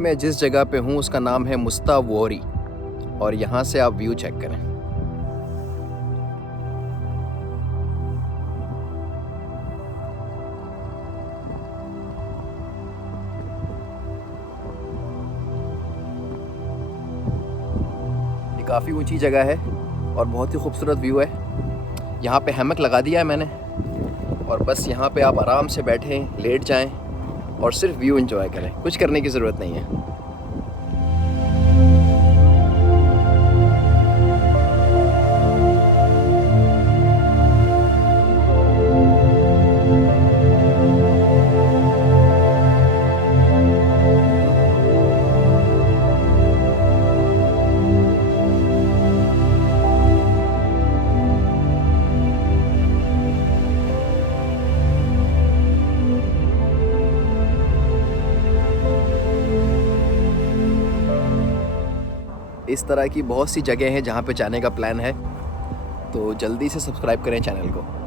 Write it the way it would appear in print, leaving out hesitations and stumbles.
मैं जिस जगह पे हूँ उसका नाम है मुस्तावोरी और यहाँ से आप व्यू चेक करें। ये काफ़ी ऊंची जगह है और बहुत ही खूबसूरत व्यू है। यहाँ पे हैमक लगा दिया है मैंने और बस यहाँ पे आप आराम से बैठें, लेट जाएं और सिर्फ व्यू एंजॉय करें, कुछ करने की ज़रूरत नहीं है। इस तरह की बहुत सी जगह हैं जहाँ पे जाने का प्लान है, तो जल्दी से सब्सक्राइब करें चैनल को।